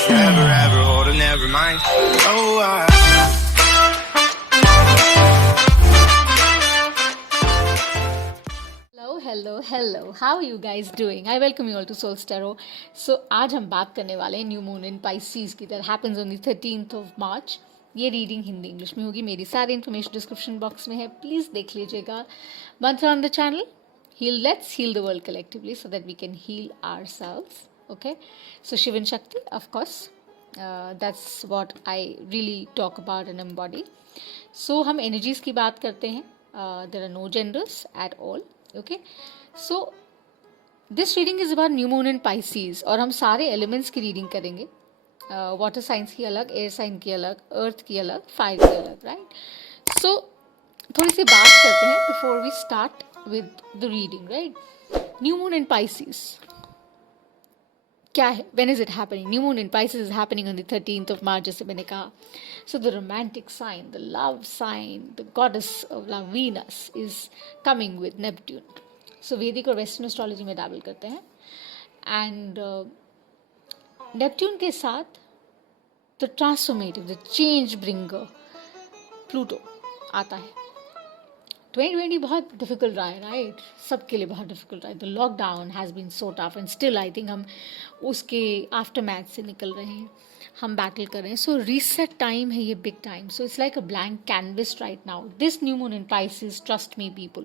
was forever, ever, hold or never mind. Oh, Hello. How are you guys doing? I welcome you all to Soul Tarot. So आज हम बात करने वाले हैं new moon इन Pisces की that happens on the 13th of मार्च. ये reading Hindi English में होगी. मेरी सारी इन्फॉर्मेशन डिस्क्रिप्शन बॉक्स में है, प्लीज़ देख लीजिएगा. मंत्र on the channel, let's heal the world collectively so that we can heal ourselves. Okay, so Shiv and Shakti, of course, that's what I really talk about and embody. So हम energies की बात करते हैं. There are no genders at all. Okay, so this reading is about new moon in Pisces और हम सारे elements की reading करेंगे. वाटर साइंस की अलग, एयर साइन की अलग, अर्थ की अलग, फायर की अलग, राइट. सो थोड़ी सी बात करते हैं before we start with the reading, right. New moon in Pisces क्या है? When is it happening? New moon in Pisces is happening on the 13th of March, जैसे मैंने कहा. So the romantic sign, the love sign, the goddess of love Venus is coming with Neptune. So Vedic और western astrology में dabble करते हैं. And Neptune के साथ the transformative, the change bringer Pluto आता है. 2020 बहुत डिफिकल्ट रहा है, राइट. सबके लिए बहुत डिफिकल्ट रहा है. The lockdown has been so tough and still I think हम उसके आफ्टर मैथ से निकल रहे हैं, हम बैटल कर रहे हैं. सो रीसेट टाइम है ये, big time. So it's like a blank canvas right now. This new moon in Pisces, trust me people,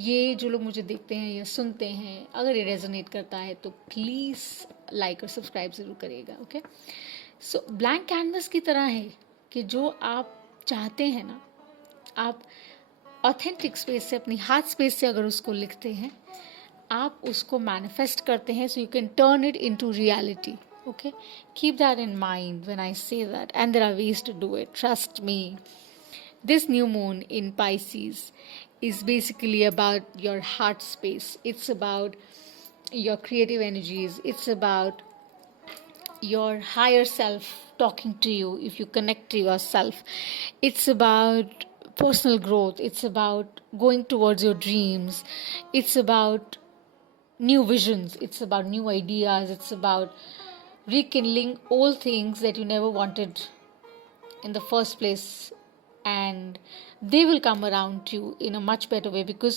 ये जो लोग मुझे देखते हैं या सुनते हैं, अगर ये रेजोनेट करता है तो प्लीज़ लाइक और सब्सक्राइब ज़रूर करिएगा. ओके, सो ब्लैंक कैनवस की तरह है कि जो आप चाहते हैं ना, आप ऑथेंटिक स्पेस से, अपनी हार्ट स्पेस से अगर उसको लिखते हैं, आप उसको मैनिफेस्ट करते हैं. So you can turn it into reality. Okay, keep that in mind when I say that, and there are ways to do it. Trust me. This new moon in Pisces is basically about your heart space. It's about your creative energies. It's about your higher self talking to you if you connect to yourself. It's about personal growth. It's about going towards your dreams. It's about new visions. It's about new ideas. It's about rekindling old things that you never wanted in the first place, and they will come around to you in a much better way because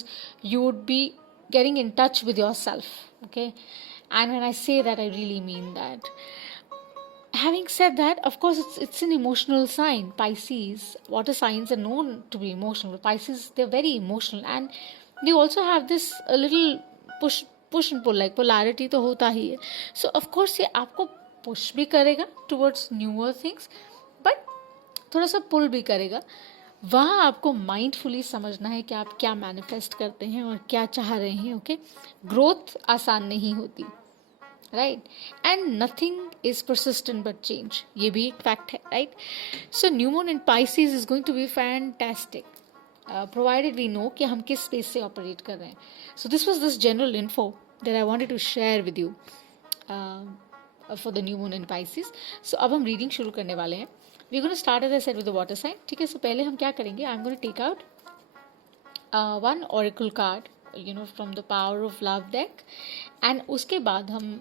you would be getting in touch with yourself. Okay, and when I say that, I really mean that. Having said that, of course, it's an emotional sign. Pisces, water signs are known to be emotional. Pisces, they're very emotional, and they also have this a little push and pull, like polarity तो होता ही है. So of course ये आपको push भी करेगा towards newer things, but थोड़ा सा पुल भी करेगा. वहाँ आपको माइंडफुली समझना है कि आप क्या मैनिफेस्ट करते हैं और क्या चाह रहे हैं. ओके, ग्रोथ आसान नहीं होती, right, and nothing is persistent but change. ये भी एक फैक्ट है, right. So new moon in Pisces is going to be fantastic provided we know कि हम किस स्पेस से ऑपरेट कर रहे हैं. So this was this general info that I wanted to share with you for the new moon in Pisces. So अब हम reading शुरू करने वाले हैं. We're going to start, as I said, with the water sign. ठीक है, so पहले हम क्या करेंगे? I'm going to take out one oracle card, from the power of love deck, and उसके बाद हम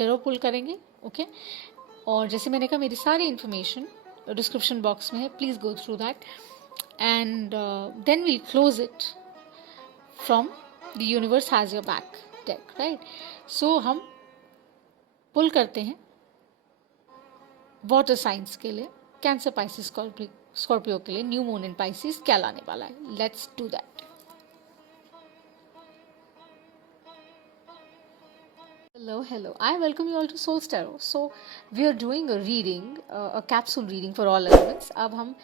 tarot pull करेंगे. Okay, और जैसे मैंने कहा, मेरी सारी information description box में है, please go through that, and then we'll close it from the universe has your back deck, right? So हम pull करते हैं water signs के लिए. कैंसर, पाइसेस, स्कॉर्पियो के लिए न्यू मून इन पाइसेस क्या लाने वाला है. Let's do that. Hello. I welcome you all to Soul Tarot. So we are doing a reading, a capsule reading for all elements. अब हम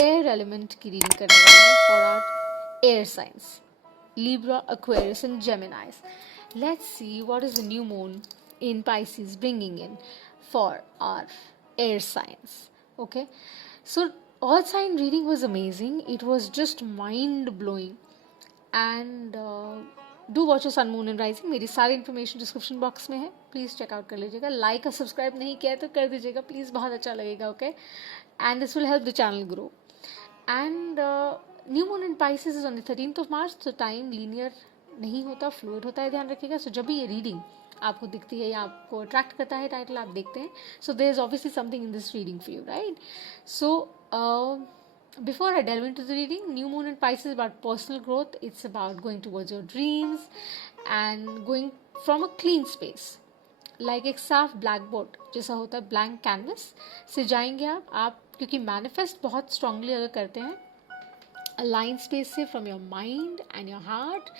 एयर एलिमेंट की reading करने वाले हैं for our air signs, Libra, Aquarius and Geminis. Let's see what is the new moon in Pisces bringing in for our air signs. Okay, so all sign reading was amazing. It was just mind blowing, and do watch your sun, moon and rising. मेरी सारी information description box में है, please checkout कर लीजिएगा. Like और subscribe नहीं किया है तो कर दीजिएगा प्लीज़, बहुत अच्छा लगेगा. Okay, and this will help the channel grow. And new moon in Pisces is on the 13th of मार्च. तो टाइम लीनियर नहीं होता, फ्लूइड होता है, ध्यान रखिएगा. सो जब भी ये रीडिंग आपको दिखती है या आपको अट्रैक्ट करता है टाइटल, आप देखते हैं. So there is obviously something in this reading for you, right? So before I delve into the reading, New Moon in Pisces is about personal growth. It's about going towards your dreams and going from a clean space. Like एक साफ black board जैसा होता है, blank canvas से जाएंगे आप क्योंकि manifest बहुत स्ट्रांगली अगर करते हैं अलाइन स्पेस से, from your mind and your heart,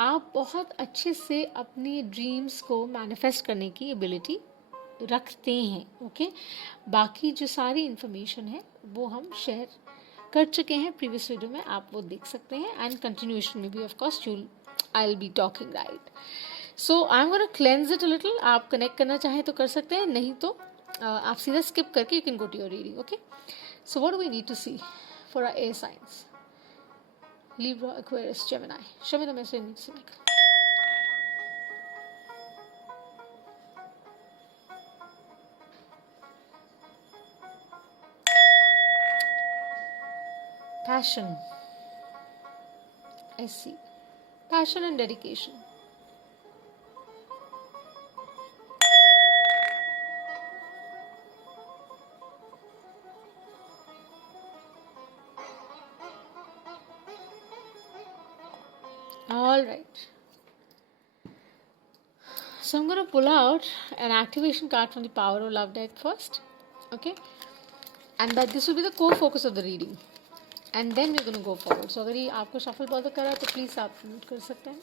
आप बहुत अच्छे से अपने ड्रीम्स को मैनिफेस्ट करने की एबिलिटी रखते हैं. ओके, बाकी जो सारी इन्फॉर्मेशन है वो हम शेयर कर चुके हैं प्रीवियस वीडियो में, आप वो देख सकते हैं. एंड कंटिन्यूएशन में भी of course I will be talking, right? So I am gonna cleanse it a little. आप कनेक्ट करना चाहें तो कर सकते हैं, नहीं तो आप सीधा स्किप करके you can go to your reading. Okay, so what do we need to see for our air signs? Libra, Aquarius, Gemini. Show me the message you need to see, Michael. Passion. I see. Passion and dedication. All right. So I'm going to pull out an activation card from the Power of Love deck first. Okay. And that this will be the core focus of the reading. And then we're going to go forward. So अगर ये आपको shuffle bother कर रहा है तो please आप note कर सकते हैं.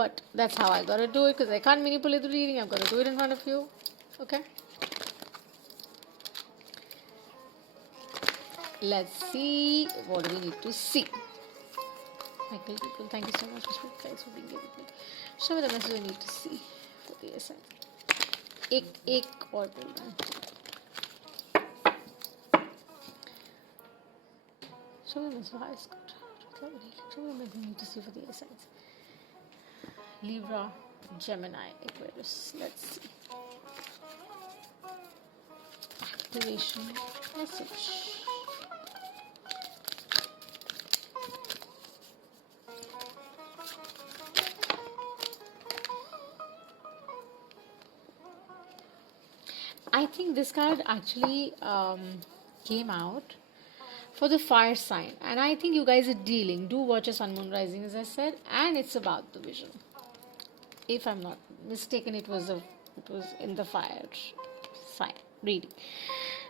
But that's how I got to do it because I can't manipulate the reading. I've got to do it in front of you. Okay. Let's see what we need to see. Michael, people, thank you so much guys for being here with me. Show me the message I need to see for the SI. एक और बोलना है. Show me the message. High Scott. Show me the message I need to see for the SIs. Libra, Gemini, Aquarius. Let's see. Activation message. I think this card actually came out for the fire sign, and I think you guys are dealing. Do watch a sun moon rising, as I said, and it's about the vision. If I'm not mistaken, it was in the fire sign reading.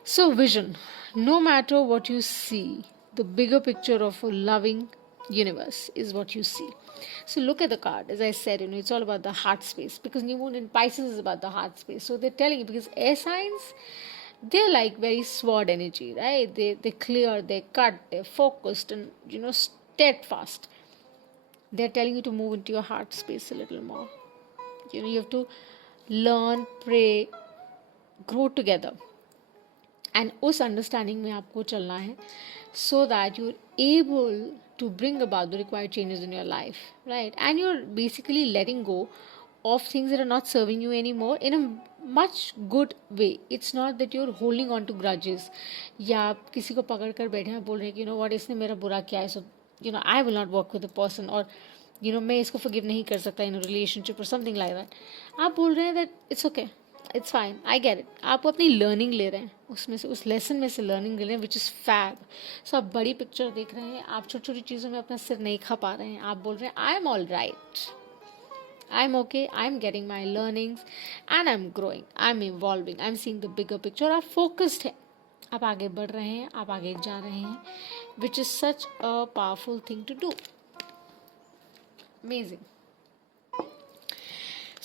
So vision, no matter what you see, the bigger picture of a loving universe is what you see. So look at the card. As I said, it's all about the heart space, because new moon in Pisces is about the heart space. So they're telling you, because air signs, they're like very sword energy, right? They're clear, they're cut, they're focused, and steadfast. They're telling you to move into your heart space a little more. You have to learn, pray, grow together. And उस understanding में आपको चलना है, so that you're able to bring about the required changes in your life, right? And you're basically letting go of things that are not serving you anymore in a much good way. It's not that you're holding on to grudges, या आप किसी को पकड़ कर बैठे हैं बोल रहे हैं कि what, इसने मेरा बुरा किया है, so I will not work with the person, or मैं इसको forgive नहीं कर सकता in a relationship or something like that. आप बोल रहे हैं that it's okay, it's fine, I get it. आप अपनी लर्निंग ले रहे हैं, उसमें से उस लेसन में से लर्निंग ले रहे हैं, विच इज़ फैब. सो आप बड़ी पिक्चर देख रहे हैं, आप छोटी छोटी चीज़ों में अपना सिर नहीं खा पा रहे हैं. आप बोल रहे हैं I am all right, I am okay, I am getting my learnings and I am growing, I am evolving, I am seeing the bigger picture. आप फोकस्ड है, आप आगे बढ़ रहे हैं, आप आगे जा रहे हैं, which is such a powerful thing to do. Amazing.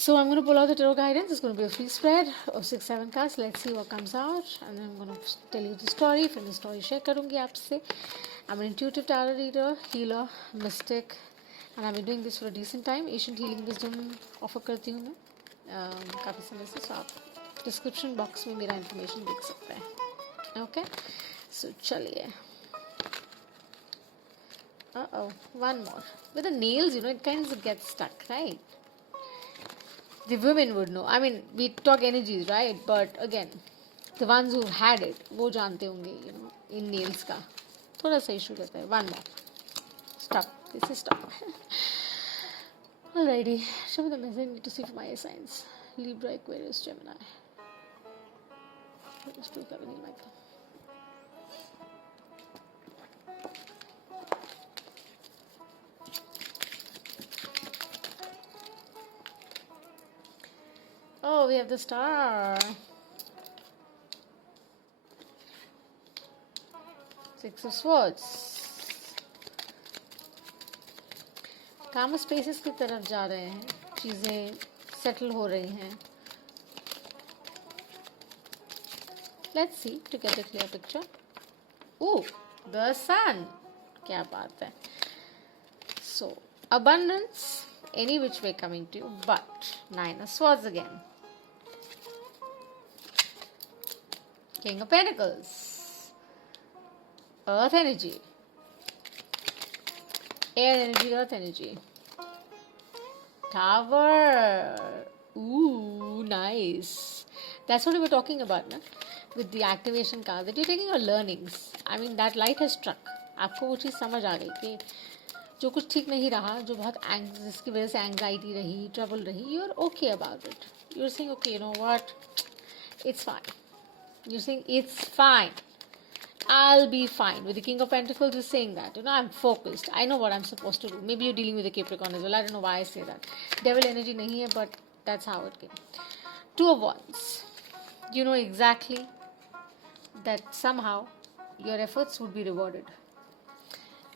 So I'm going to pull out the tarot guidance. It's going to be a free spread of 6-7 cards. Let's see what comes out. And then I'm going to tell you the story. फिर मैं story share करूँगी आपसे. I'm an intuitive tarot reader, healer, mystic. And I've been doing this for a decent time. Ancient healing wisdom offer करती हूँ मैं काफ़ी समय से. So आप description box में मेरा information देख सकते हैं. Okay? So चलिए. Uh-oh, one more. With the nails, it kind of gets stuck, right? The women would know. I mean, we talk energies, right? But again, the ones who've had it, वो जानते होंगे, in nails का. थोड़ा सा issue रहता है. One more. Stop. This is stop. Alrighty, show me the message I need to see for my signs. Libra, Aquarius, Gemini. Let's do Kavini Michael. Oh, we have the star. Six of Swords. काम spaces की तरफ जा रहे हैं, चीज़ें settle हो रही हैं. Let's see to get a clear picture. Oh, the sun. क्या बात है. So, abundance, any which way coming to you, but Nine of Swords again. King of Pentacles. Earth energy. Air energy, earth energy. Tower. Ooh, nice. That's what we were talking about, na? With the activation card, that you're taking your learnings. I mean, that light has struck. आपको वो चीज़ समझ आ गई कि जो कुछ ठीक नहीं रहा, जो बहुत जिसकी वजह से एंग्जाइटी रही, ट्रबल रही, you're okay about it. You're saying, okay, you know what? It's fine. You're saying, it's fine. I'll be fine. With the King of Pentacles, you're saying that. You know, I'm focused. I know what I'm supposed to do. Maybe you're dealing with a Capricorn as well. I don't know why I say that. Devil energy nahi hai, but that's how it came. Two of Wands. You know exactly that somehow your efforts would be rewarded.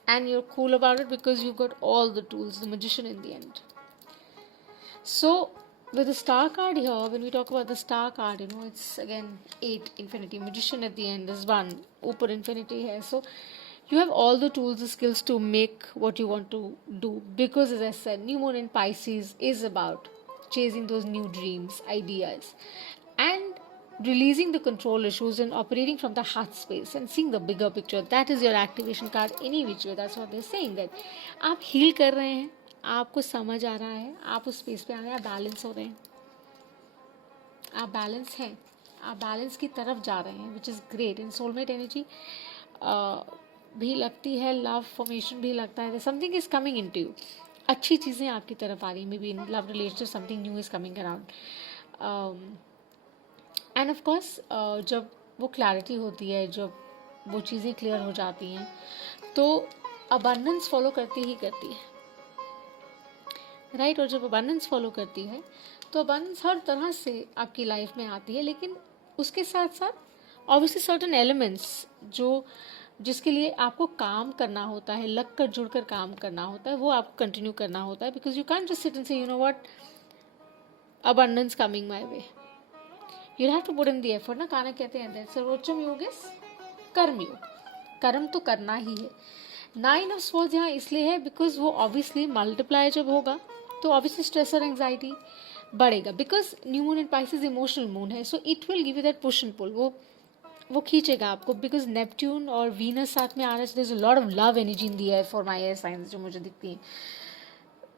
And you're cool about it because you've got all the tools, the magician in the end. So, with the star card here, when we talk about the star card, you know, it's again 8 infinity. Magician at the end is 1. Upar infinity here. So, you have all the tools, the skills to make what you want to do. Because as I said, new moon in Pisces is about chasing those new dreams, ideas. And releasing the control issues and operating from the heart space and seeing the bigger picture. That is your activation card any which way. That's what they're saying, that आप heal कर रहे हैं, आपको समझ आ रहा है, आप उस स्पेस पे आ रहे हैं, आप बैलेंस हो रहे हैं, आप बैलेंस हैं, आप बैलेंस की तरफ जा रहे हैं, विच इज़ ग्रेट. इन सोलमेट एनर्जी भी लगती है, लव फॉर्मेशन भी लगता है, something is coming into you. अच्छी चीज़ें आपकी तरफ आ रही हैं, maybe in love relationship something new is coming around. And of course जब वो क्लैरिटी होती है, जब वो चीज़ें क्लियर हो जाती हैं, तो अबंडेंस फॉलो करती ही करती है, राइट. और जब अबंडेंस फॉलो करती है तो अबंडेंस हर तरह से आपकी लाइफ में आती है, लेकिन उसके साथ साथ ऑब्वियसली सर्टन एलिमेंट्स जिसके लिए आपको काम करना होता है, लग कर जुड़ कर काम करना होता है, वो आपको कंटिन्यू करना होता है. Because you can just sit and say you know what, abundance coming my way. You have to put in the effort. ना काना कहते हैं सर्वोच्चम योग इज कर्म योग. कर्म तो करना ही है. 9 ऑफ स्वॉर्ड्स यहाँ इसलिए है बिकॉज वो ऑब्वियसली मल्टीप्लाई जब होगा तो ऑब्वियसली स्ट्रेस और एंग्जाइटी बढ़ेगा. Because new moon in Pisces emotional moon है, so it will give you that push and pull. वो खींचेगा आपको. बिकॉज नेपट्यून और वीनस साथ में आ रहा है, there is a lot of love energy in the air for my air signs जो मुझे दिखती हैं.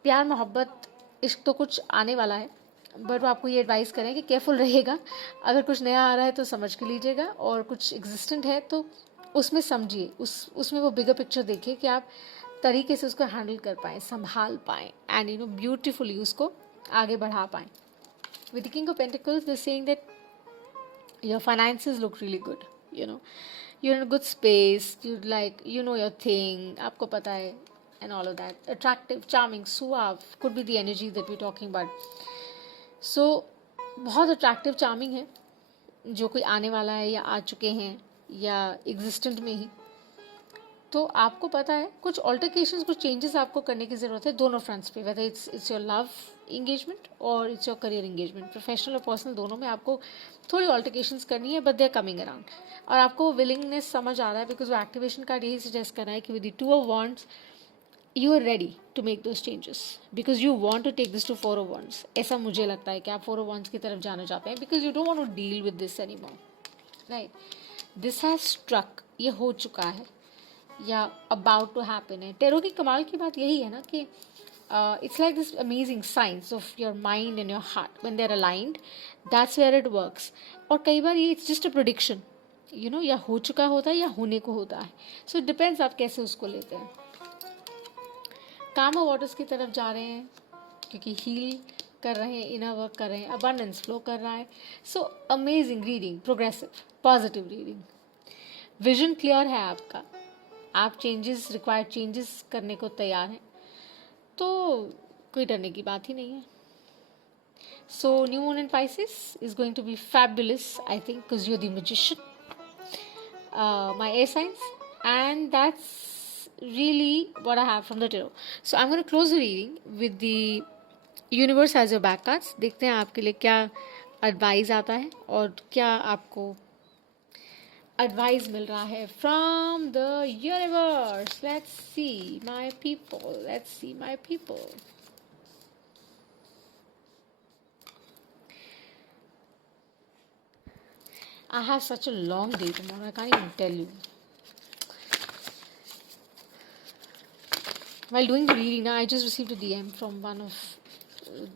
प्यार, मोहब्बत, इश्क तो कुछ आने वाला है, बट वो आपको ये एडवाइस करें कि केयरफुल रहेगा. अगर कुछ नया आ रहा है तो समझ के लीजिएगा, और कुछ एग्जिस्टेंट है तो उसमें समझिए, उसमें वो बिगर पिक्चर देखिए कि आप तरीके से उसको हैंडल कर पाएँ, संभाल पाएँ, एंड यू नो ब्यूटिफुली उसको आगे बढ़ा पाएँ. With the king of pentacles they saying that your finances look really good. You know you're in a good space, you like, you know your thing, आपको पता है, and all of that. Attractive, charming, suave could be the energy that we're talking about. So बहुत attractive charming है जो कोई आने वाला है या आ चुके हैं या एग्जिस्टेंट में ही. तो आपको पता है कुछ ऑल्टरकेशंस, कुछ चेंजेस आपको करने की ज़रूरत है दोनों फ्रंट्स पे, whether it's your love engagement और it's your career engagement. Professional और पर्सनल दोनों में आपको थोड़ी ऑल्टरकेशंस करनी है, but they are coming around. और आपको विलिंगनेस समझ आ रहा है बिकॉज वो एक्टिवेशन कार्ड यही सजेस्ट कर रहा है कि with the 2 of wands you are ready to make those changes because you want to take this to 4 of wands. ऐसा मुझे लगता है कि आप 4 of wands की तरफ जाना चाहते हैं because you don't want to deal with this anymore, right? This has struck, ये हो चुका है या about to happen है. टेरो की कमाल की बात यही है ना कि it's like this amazing science of your mind and your heart when they're aligned, that's where it works. और कई बार ये it's just a prediction, you know, या हो चुका होता है या होने को होता है. So it depends आप कैसे उसको लेते हैं. कामा वाटर्स की तरफ जा रहे हैं, क्योंकि हील कर रहे हैं, इनर वर्क कर रहे हैं, अबंडेंस फ्लो कर रहा है. So amazing reading, progressive, positive reading. Vision clear है आपका, आप रिक्वायर्ड चेंजेस करने को तैयार हैं, तो कोई डरने की बात ही नहीं है. So new moon in Pisces is going to be fabulous, I think, because you're the magician, my air signs, and that's really what I have from the tarot. So I'm going to close the reading with the universe as your back cards. देखते हैं आपके लिए क्या advice आता है और क्या आपको advice मिल रहा है from the universe. Let's see my people. Let's see my people. I have such a long day tomorrow, I can't even tell you. While doing the reading, I just received a DM from one of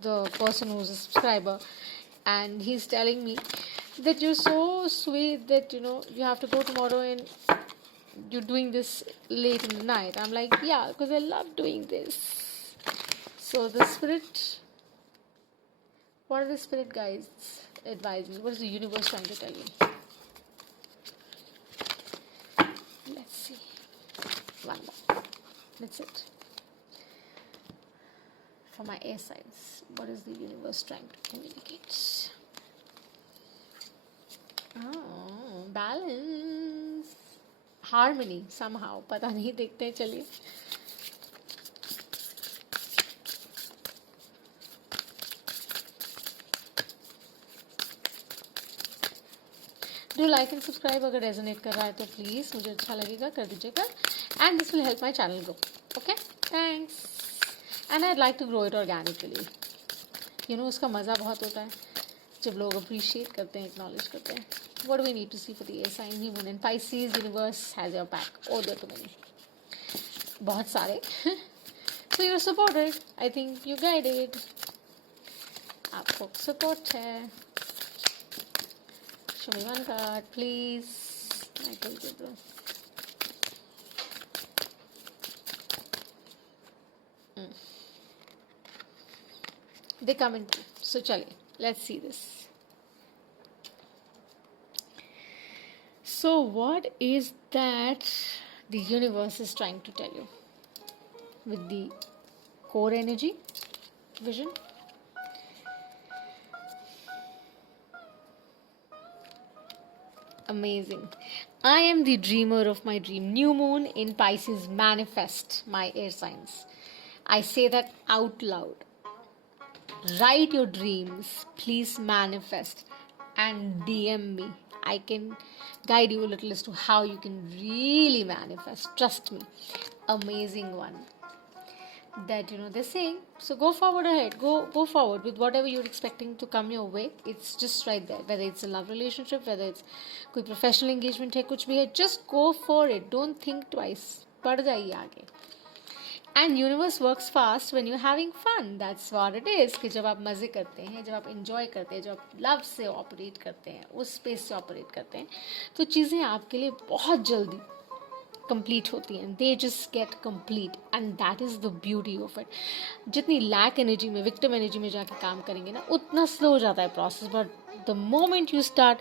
the person who's a subscriber, and he's telling me that you're so sweet that, you know, you have to go tomorrow and you're doing this late in the night. I'm like, yeah, because I love doing this. So the spirit, what are the spirit guides advising? What is the universe trying to tell you? Let's see. One more. That's it. For my air signs, what is the universe trying to communicate? Oh, balance. Harmony somehow. पता नहीं, देखते हैं, चलिए. Do like and subscribe अगर resonate कर रहा है तो प्लीज़, मुझे अच्छा लगेगा, कर दीजिएगा. And this will help my channel grow. Okay? Thanks. And I'd like to grow it organically. You know, उसका मज़ा बहुत होता है जब लोग appreciate करते हैं, acknowledge करते हैं. What do we need to see for the air sign? New moon in Pisces, universe has your back. Oh, there are too many. बहुत सारे. So you're supported. I think you guided. आपको support है. Show me one card, please. Michael Gabriel. They come in two. So chaliye, let's see this. So what is that the universe is trying to tell you with the core energy, vision? Amazing. I am the dreamer of my dream. New moon in Pisces, manifest my air signs. I say that out loud. Write your dreams. Please manifest and DM me. I can guide you a little as to how you can really manifest. Trust me. Amazing one. That, you know, they're saying, so go forward ahead, go forward with whatever you're expecting to come your way. It's just right there, whether it's a love relationship, whether it's कोई professional engagement है, कुछ भी है, just go for it. Don't think twice. बढ़ जाइए आगे. And universe works fast when you're having fun. That's what it is. कि जब आप मज़े करते हैं, जब आप enjoy करते हैं, जब आप love से operate करते हैं, उस space से operate करते हैं, तो चीज़ें आपके लिए बहुत जल्दी कंप्लीट होती हैं. They just get complete and that is the beauty of it. जितनी लैक एनर्जी में, विक्टिम एनर्जी में जाके काम करेंगे ना, उतना स्लो हो जाता है process. But the moment you start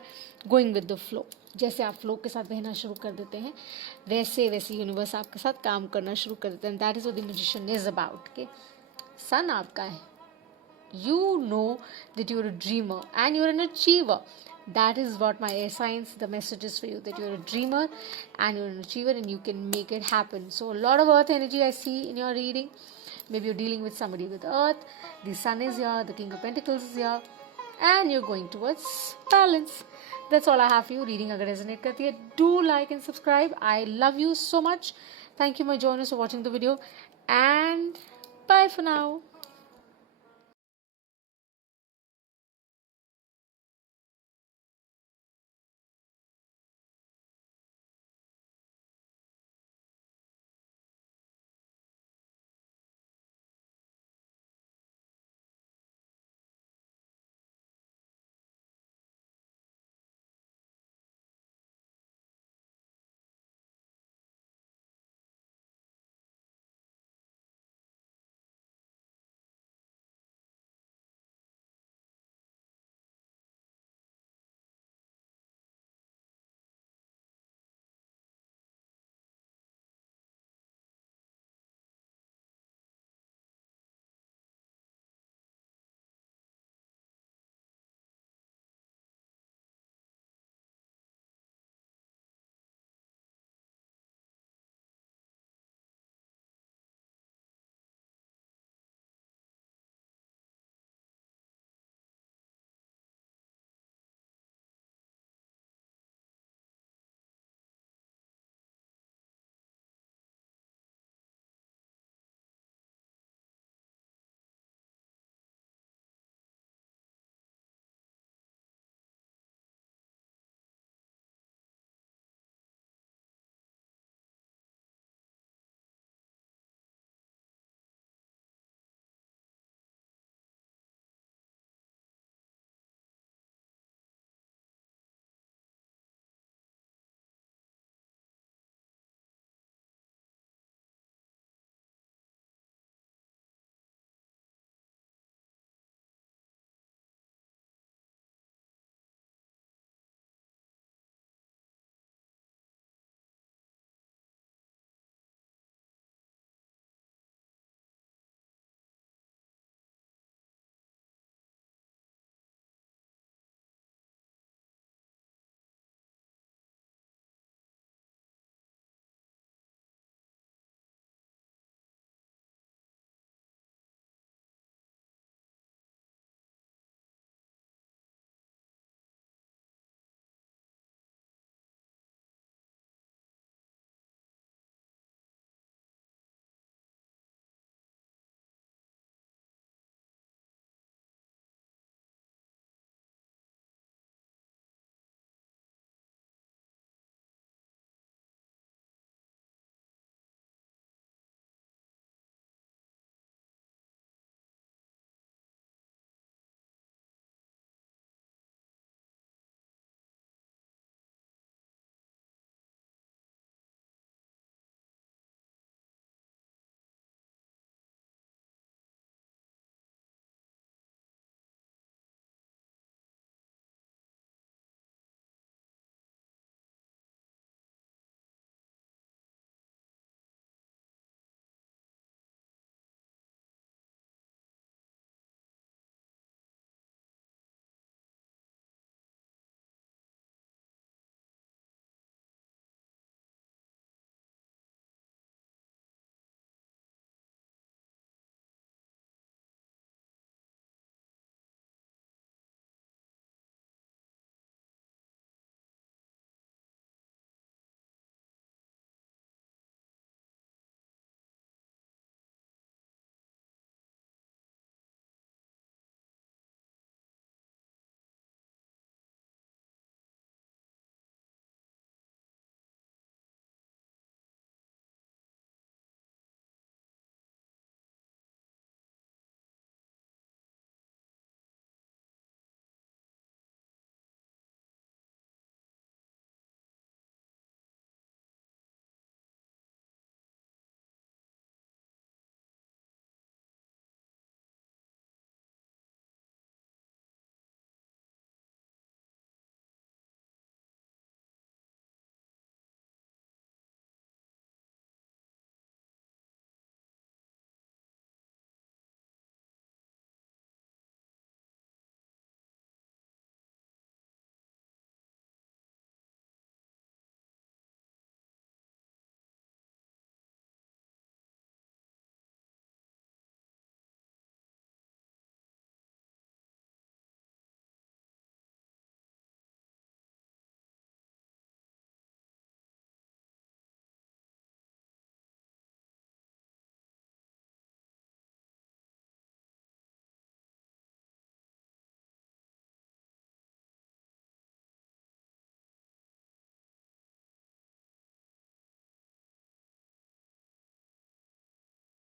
going with the flow, जैसे आप फ्लो के साथ बहना शुरू कर देते हैं, वैसे वैसे यूनिवर्स आपके साथ काम करना शुरू कर देते हैं. That is what the magician is about. के सन आपका है, you know that you're a dreamer and you're an achiever. That is what my air signs, the message is for you, that you're a dreamer and you're an achiever and you can make it happen. So a lot of earth energy I see in your reading. Maybe you're dealing with somebody with earth. The sun is here, the king of pentacles is here, and you're going towards balance. That's all I have for you. Reading agar resonate karti hai, do like and subscribe. I love you so much. Thank you my joiners for watching the video, and bye for now.